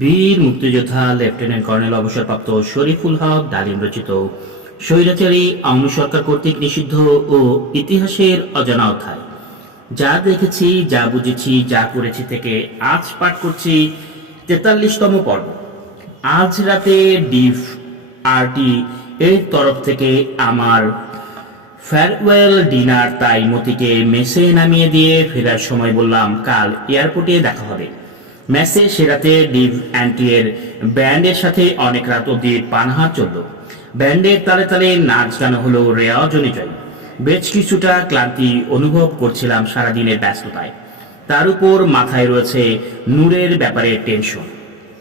বীর মুক্তিযোদ্ধা lieutenant colonel অবসরপ্রাপ্ত শরীফুল হক ডালিম রচিত স্বৈরাচারী আওয়ামী সরকার কর্তৃক নিষিদ্ধ ও ইতিহাসের অজানা অধ্যায়। যা দেখেছি, যা বুঝেছি, যা করেছি থেকে আজ পাঠ করছি তেতাল্লিশতম পর্ব। আজ রাতে ডিফ আরটি এর তরফ থেকে আমার ফেয়ারওয়েল ডিনার তাই মতিকে মেসে নামিয়ে দিয়ে ফেরার সময় বললাম, কাল এয়ারপোর্টে দেখা হবে। মেসে সেরাতে ডিভ অ্যান্টি এর ব্যান্ডের সাথে অনেক রাত অব্দি পানহার চলল। ব্যান্ডের তালে তালে নাচ গান হলো রেওয়াজ অনুযায়ী। বেশ কিছুটা ক্লান্তি অনুভব করছিলাম সারাদিনের ব্যস্ততায়। তার উপর মাথায় রয়েছে নূরের ব্যাপারে টেনশন।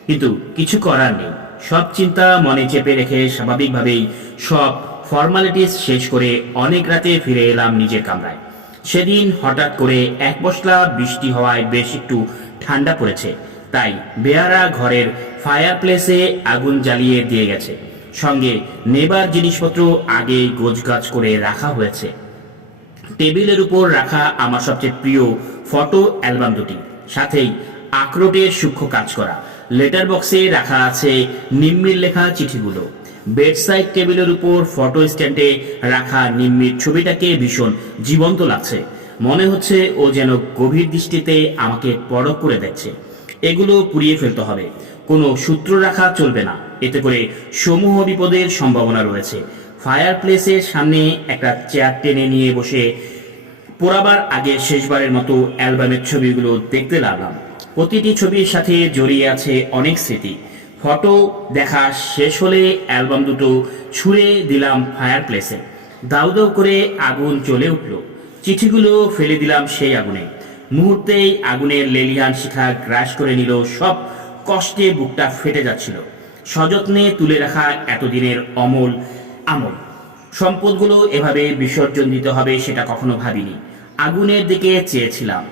কিন্তু কিছু করার নেই। সব চিন্তা মনে চেপে রেখে স্বাভাবিকভাবেই সব ফর্মালিটিস শেষ করে অনেক রাতে ফিরে এলাম নিজের কামরায়। সেদিন হঠাৎ করে এক পশলা বৃষ্টি হওয়ায় বেশ একটু ঠান্ডা পড়েছে। তাই বেয়ারা ঘরের ফায়ার প্লেসে আগুন জ্বালিয়ে দিয়ে গেছে। সঙ্গে নেবার জিনিসপত্র আগেই গোছগাছ করে রাখা হয়েছে। টেবিলের উপর রাখা আমার সবচেয়ে প্রিয় ফটো অ্যালবাম দুটি। সাথেই আখরোটের সূক্ষ্ম কাজ করা। লেটার বক্সে রাখা আছে নিম্মির লেখা চিঠিগুলো। বেডসাইড টেবিলের উপর ফটো স্ট্যান্ডে রাখা নিম্মির ছবিটাকে ভীষণ জীবন্ত লাগছে। মনে হচ্ছে ও যেন গভীর দৃষ্টিতে আমাকে পরখ করে দেখছে। এগুলো পুড়িয়ে ফেলতে হবে। কোনো সূত্র রাখা চলবে না। এতে করে সমূহ বিপদের সম্ভাবনা রয়েছে। ফায়ার প্লেসের সামনে একটা চেয়ার টেনে নিয়ে বসে পোড়াবার আগে শেষবারের মতো অ্যালবামের ছবিগুলো দেখতে লাগলাম। প্রতিটি ছবির সাথে জড়িয়ে আছে অনেক স্মৃতি। ফটো দেখা শেষ হলে অ্যালবাম দুটো ছুঁড়ে দিলাম ফায়ার প্লেসে দাউ দাউ করে আগুন চলে উঠল। চিঠিগুলো ফেলে দিলাম সেই আগুনে। মুহূর্তেই আগুনের লেলিহান শিখা গ্রাস করে নিল, সব কষ্টে বুকটা ফেটে যাচ্ছিল। সযত্নে তুলে রাখা এতদিনের অমল আমল। সম্পদগুলো এভাবে বিসর্জন দিতে হবে সেটা কখনো ভাবিনি। আগুনের দিকে চেয়েছিলাম।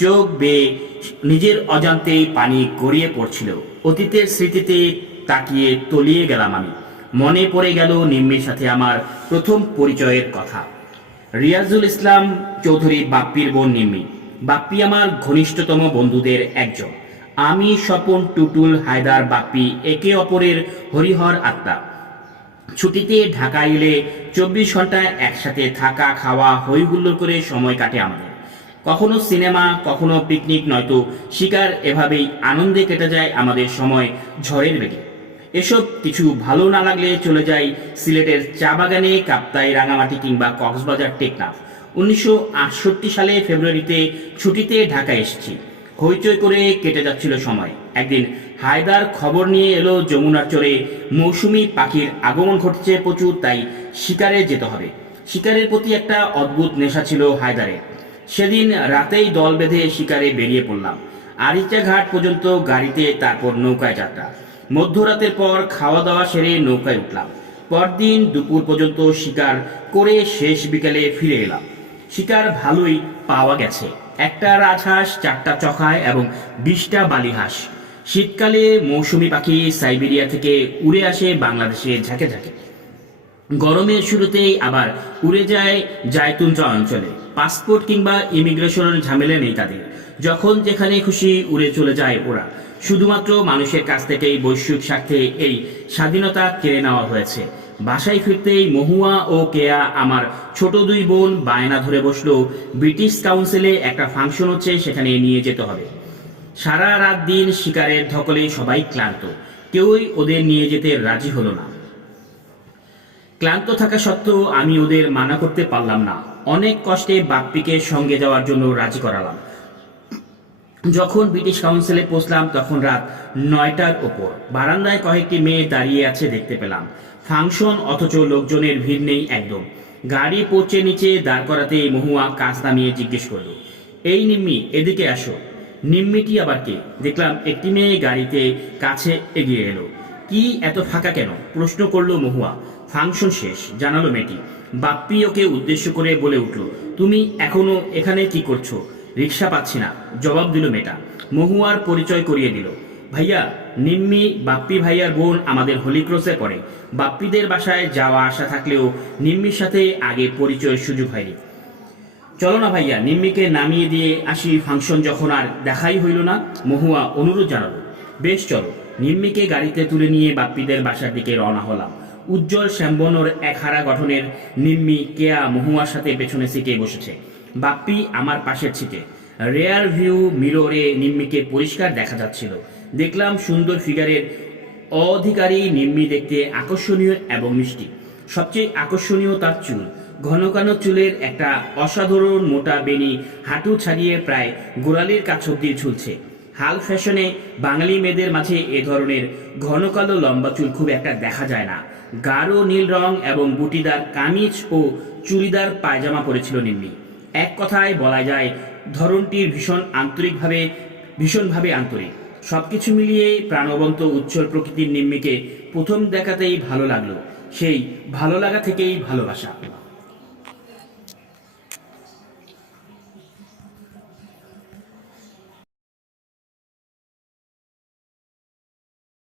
চোখ বেয়ে নিজের অজান্তেই পানি গড়িয়ে পড়ছিল। অতীতের স্মৃতিতে তাকিয়ে তলিয়ে গেলাম আমি। মনে পড়ে গেল নিম্মির সাথে আমার প্রথম পরিচয়ের কথা। রিয়াজুল ইসলাম চৌধুরী বাপ্পির বোন নিম্মি। বাপ্পি আমার ঘনিষ্ঠতম বন্ধুদের একজন। আমি স্বপন, টুটুল, হায়দার, বাপ্পি একে অপরের হরিহর আত্মা। ছুটিতে ঢাকা এলে চব্বিশ ঘণ্টা একসাথে থাকা, খাওয়া হই হুল্লোড় করে সময় কাটে আমাদের। কখনো সিনেমা, কখনো পিকনিক নয়তো শিকার এভাবেই আনন্দে কেটে যায় আমাদের সময় ঝড়ের বেগে। এসব কিছু ভালো না লাগলে চলে যাই সিলেটের চা বাগানে, কাপ্তাই, রাঙামাটি কিংবা কক্সবাজার টেকনাফ। উনিশশো আটষট্টি সালে ফেব্রুয়ারিতে ছুটিতে ঢাকা এসেছি। হইচই করে কেটে যাচ্ছিল সময়। একদিন হায়দার খবর নিয়ে এলো যমুনার চরে, মৌসুমি পাখির আগমন ঘটছে প্রচুর, তাই শিকারে যেতে হবে। শিকারের প্রতি একটা অদ্ভুত নেশা ছিল হায়দারের। সেদিন রাতেই দল বেঁধে শিকারে বেরিয়ে পড়লাম। আরিচা ঘাট পর্যন্ত গাড়িতে, তারপর নৌকায় যাত্রা। মধ্যরাতের পর খাওয়া দাওয়া সেরে নৌকায় উঠলাম। পরদিন দুপুর পর্যন্ত শিকার করে শেষ বিকেলে ফিরে এলাম। শিকার ভালোই পাওয়া গেছে। একটা রাজহাঁস, চারটা চখায় এবং বিশটা বালিহাঁস। শীতকালে মৌসুমি পাখি সাইবেরিয়া থেকে উড়ে আসে বাংলাদেশে ঝাঁকে ঝাঁকে। গরমের শুরুতেই আবার উড়ে যায় জায়তুন্দ্রা অঞ্চলে। পাসপোর্ট কিংবা ইমিগ্রেশনের ঝামেলা নেই তাদের। যখন যেখানে খুশি উড়ে চলে যায় ওরা। শুধুমাত্র মানুষের কাছ থেকেই বৈশ্বিক স্বার্থে এই স্বাধীনতা কেড়ে নেওয়া হয়েছে। বাসায় ফিরতেই মহুয়া ও কেয়া আমার ছোট দুই বোন বায়না ধরে বসল, ব্রিটিশ কাউন্সিলে একটা ফাংশন হচ্ছে, সেখানে নিয়ে যেতে হবে। সারা রাত দিন শিকারের ধকলে সবাই ক্লান্ত। কেউই ওদের নিয়ে যেতে রাজি হলো না। ক্লান্ত থাকা সত্ত্বেও আমি ওদের মানা করতে পারলাম না। অনেক কষ্টে বাপ্পিকে সঙ্গে যাওয়ার জন্য রাজি করালাম। যখন ব্রিটিশ কাউন্সিলে পৌঁছলাম, তখন রাত নয়টার ওপর। বারান্দায় কয়েকটি মেয়ে দাঁড়িয়ে আছে দেখতে পেলাম। ফাংশন, অথচ লোকজনের ভিড় নেই একদম। গাড়ি পৌঁছে নিচে দাঁড় করাতেই মহুয়া কাজ নামিয়ে জিজ্ঞেস করল, এই নিম্মি, এদিকে আসো। নিম্মিটি আবার কে? দেখলাম একটি মেয়ে গাড়িতে কাছে এগিয়ে এলো। কি, এত ফাঁকা কেন? প্রশ্ন করল মহুয়া। ফাংশন শেষ, জানালো মেয়েটি। বাপ্পি ওকে উদ্দেশ্য করে বলে উঠল, তুমি এখনও এখানে কি করছ? রিক্সা পাচ্ছি না। জবাব দিল মেয়েটা। মহুয়ার পরিচয় করিয়ে দিল। ভাইয়া, নিম্মি, বাপ্পি ভাইয়ার বোন আমাদের হোলি ক্রসে পড়ে। বাপ্পিদের বাসায় যাওয়া আসা থাকলেও নিম্মির সাথে আগে পরিচয়ের সুযোগ হয়নি। চলো না ভাইয়া, নিম্মিকে নামিয়ে দিয়ে আসি ফাংশন যখন আর দেখাই হইল না, মহুয়া অনুরোধ জানালো। বেশ, চলো। নিম্মিকে গাড়িতে তুলে নিয়ে বাপ্পিদের বাসার দিকে রওনা হলাম। উজ্জ্বল শ্যামবনর এক হারা গঠনের নিম্মি কেয়া মহুয়ার সাথে পেছনে সিটে বসেছে। বাপ্পি আমার পাশের সিটে রেয়ার ভিউ মিররে নিম্মিকে পরিষ্কার দেখা যাচ্ছিল। দেখলাম সুন্দর ফিগারের অধিকারী নিম্মি দেখতে আকর্ষণীয় এবং মিষ্টি। সবচেয়ে আকর্ষণীয় তার চুল। ঘন ঘন চুলের একটা অসাধারণ মোটা বেনি হাঁটু ছাড়িয়ে প্রায় গোড়ালির কাছ অব্দি ঝুলছে। হাল ফ্যাশনে বাঙালি মেয়েদের মাঝে এ ধরনের ঘন কালো লম্বা চুল খুব একটা দেখা যায় না। গাঢ় নীল রং এবং বুটিদার কামিজ ও চুড়িদার পায়জামা পরেছিল নিম্নি এক কথায় বলা যায় ধরনটির ভীষণ আন্তরিকভাবে, ভীষণভাবে আন্তরিক। সবকিছু মিলিয়ে প্রাণবন্ত উজ্জ্বল প্রকৃতির নিম্মিকে প্রথম দেখাতেই ভালো লাগল। সেই ভালো লাগা থেকেই ভালোবাসা।